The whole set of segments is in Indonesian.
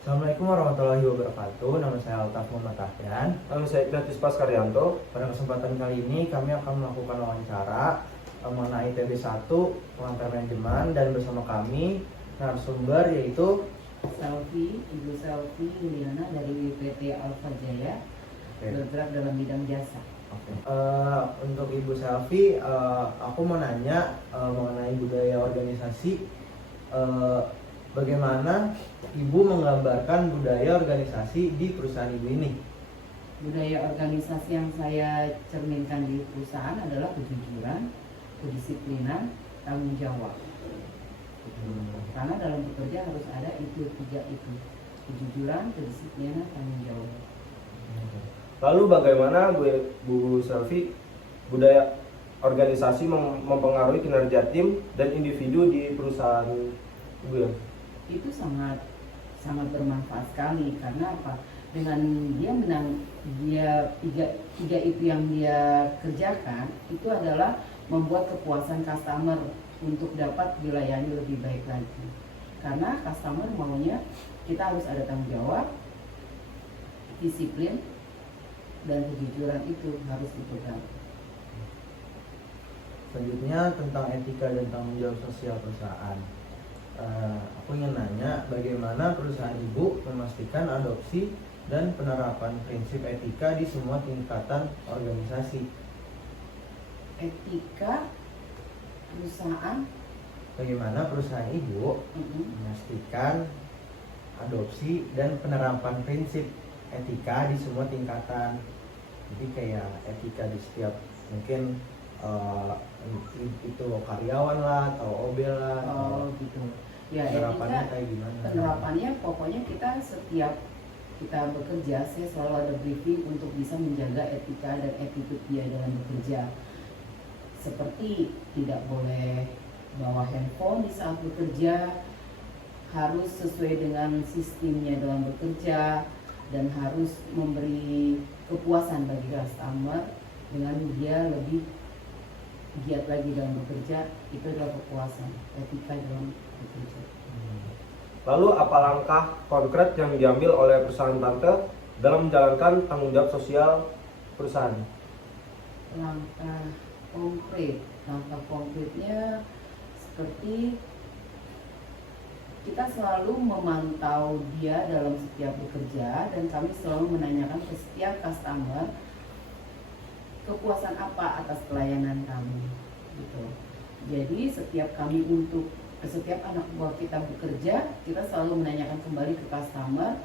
Assalamualaikum warahmatullahi wabarakatuh. Nama saya Altaf Muhammad Tahyan. Nama saya Ignatius Paskaryanto. Pada kesempatan kali ini kami akan melakukan wawancara mengenai TB1 pengantar manajemen, dan bersama kami narasumber yaitu Ibu Selvi Juliana dari PT Alfa Jaya, bergerak dalam bidang jasa. Untuk Ibu Selvi, aku mau nanya mengenai budaya organisasi. Bagaimana Ibu menggambarkan budaya organisasi di perusahaan Ibu ini? Budaya organisasi yang saya cerminkan di perusahaan adalah kejujuran, kedisiplinan, tanggung jawab. Karena dalam bekerja harus ada itu tiga itu: kejujuran, kedisiplinan, tanggung jawab. Lalu bagaimana Bu Selvi budaya organisasi mempengaruhi kinerja tim dan individu di perusahaan Bu ya? Itu sangat bermanfaat sekali. Karena apa? Dengan dia tiga itu yang dia kerjakan, itu adalah membuat kepuasan customer untuk dapat dilayani lebih baik lagi. Karena customer maunya kita harus ada tanggung jawab, disiplin, dan kejujuran itu harus dipegang. Selanjutnya tentang etika dan tanggung jawab sosial perusahaan. Aku ingin nanya, bagaimana perusahaan Ibu memastikan adopsi dan penerapan prinsip etika di semua tingkatan organisasi? Etika perusahaan, Bagaimana perusahaan Ibu memastikan adopsi dan penerapan prinsip etika di semua tingkatan? Jadi kayak etika di setiap mungkin itu karyawan lah atau OB lah. gitu. Ya, Penerapannya etika kayak gimana? penerapannya pokoknya kita setiap kita bekerja, saya selalu ada briefing untuk bisa menjaga etika dan attitude dia dalam bekerja. Seperti tidak boleh bawa handphone di saat bekerja, harus sesuai dengan sistemnya dalam bekerja, dan harus memberi kepuasan bagi customer dengan dia lebih giat lagi dalam bekerja. Itu adalah kepuasan, etika dalam bekerja. Lalu apa langkah konkret yang diambil oleh perusahaan Tante dalam menjalankan tanggung jawab sosial perusahaan? Langkah konkretnya seperti kita selalu memantau dia dalam setiap bekerja, dan kami selalu menanyakan ke setiap customer kepuasan apa atas pelayanan kami gitu. Jadi setiap anak buah kita bekerja, kita selalu menanyakan kembali ke customer,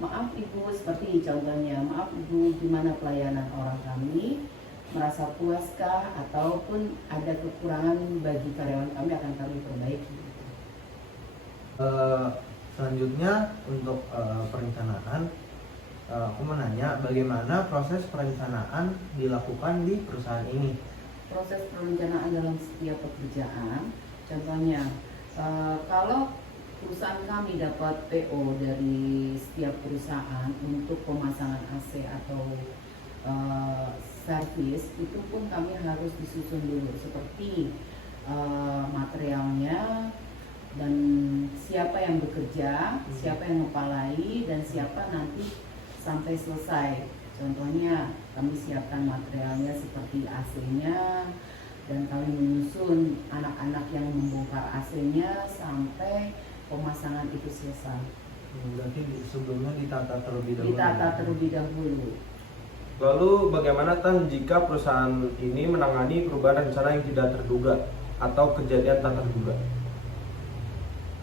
maaf Ibu, seperti contohnya, maaf Ibu, gimana pelayanan orang kami, merasa puaskah, ataupun ada kekurangan bagi karyawan kami akan kami perbaiki. Selanjutnya untuk perencanaan, aku mau nanya bagaimana proses perencanaan dilakukan di perusahaan ini? Proses perencanaan dalam setiap pekerjaan, contohnya kalau perusahaan kami dapat PO dari setiap perusahaan untuk pemasangan AC atau servis, itu pun kami harus disusun dulu, seperti materialnya, dan siapa yang bekerja, siapa yang ngepalai, dan siapa nanti sampai selesai. Contohnya kami siapkan materialnya seperti AC-nya, dan kami menyusun anak-anak yang membongkar AC-nya sampai pemasangan itu selesai. Berarti sebelumnya ditata terlebih dahulu. Lalu bagaimana Tan jika perusahaan ini menangani perubahan rencana yang tidak terduga atau kejadian tak terduga?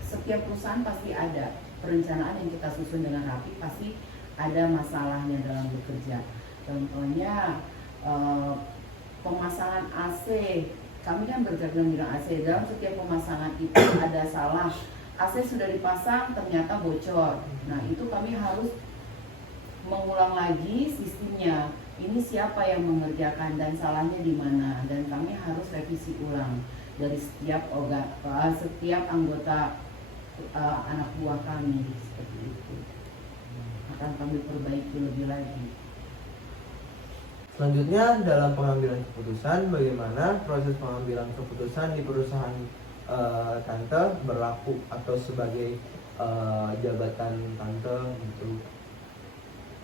Setiap perusahaan pasti ada perencanaan yang kita susun dengan rapi, pasti ada masalahnya dalam bekerja. Contohnya pemasangan AC, kami kan bergerak dalam bidang AC. Dalam setiap pemasangan itu ada salah, AC sudah dipasang ternyata bocor. Nah, itu kami harus mengulang lagi sistemnya. Ini siapa yang mengerjakan dan salahnya di mana, dan kami harus revisi ulang dari setiap anggota anak buah kami. Seperti itu akan kami perbaiki lebih lagi. Selanjutnya dalam pengambilan keputusan, bagaimana proses pengambilan keputusan di perusahaan Tante berlaku atau sebagai jabatan tante gitu.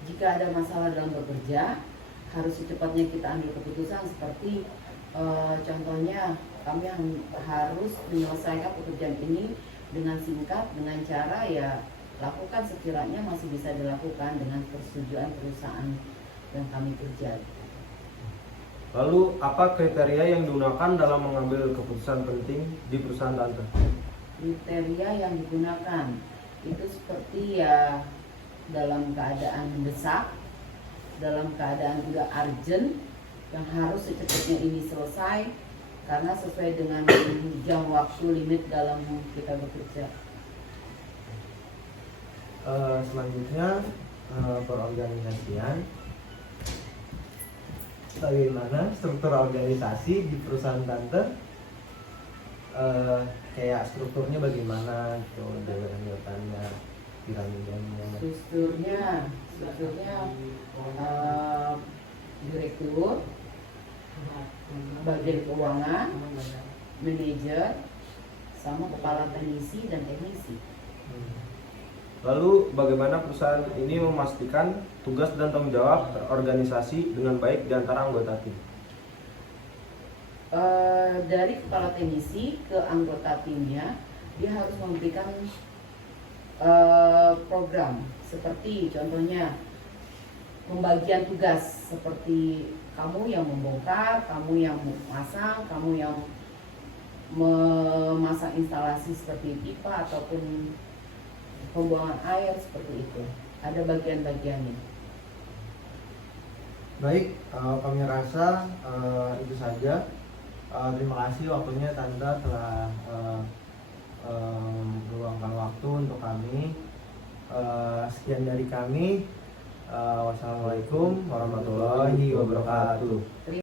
Jika ada masalah dalam bekerja, harus secepatnya kita ambil keputusan seperti contohnya kami harus menyelesaikan pekerjaan ini dengan singkat, dengan cara ya lakukan sekiranya masih bisa dilakukan dengan persetujuan perusahaan yang kami kerja. Lalu apa kriteria yang digunakan dalam mengambil keputusan penting di perusahaan tante? Kriteria yang digunakan itu seperti ya dalam keadaan mendesak, dalam keadaan juga urgent, yang harus secepatnya ini selesai karena sesuai dengan jam waktu limit dalam kita bekerja. Selanjutnya perorganisasian. Bagaimana struktur organisasi di perusahaan tante? Kayak strukturnya bagaimana gitu, jabatan-jabatannya, piramidanya. Strukturnya direktur, bagian keuangan, manajer, sama kepala teknisi dan teknisi. Lalu bagaimana perusahaan ini memastikan tugas dan tanggung jawab terorganisasi dengan baik di antara anggota tim? Dari kepala teknisi ke anggota timnya, dia harus memberikan program seperti contohnya pembagian tugas, seperti kamu yang membongkar, kamu yang memasang, kamu yang memasang instalasi seperti pipa ataupun pembuangan air seperti itu. Ada bagian-bagiannya. Baik, kami rasa itu saja. Terima kasih waktunya tante telah meluangkan waktu untuk kami. Sekian dari kami. Wassalamualaikum warahmatullahi wabarakatuh.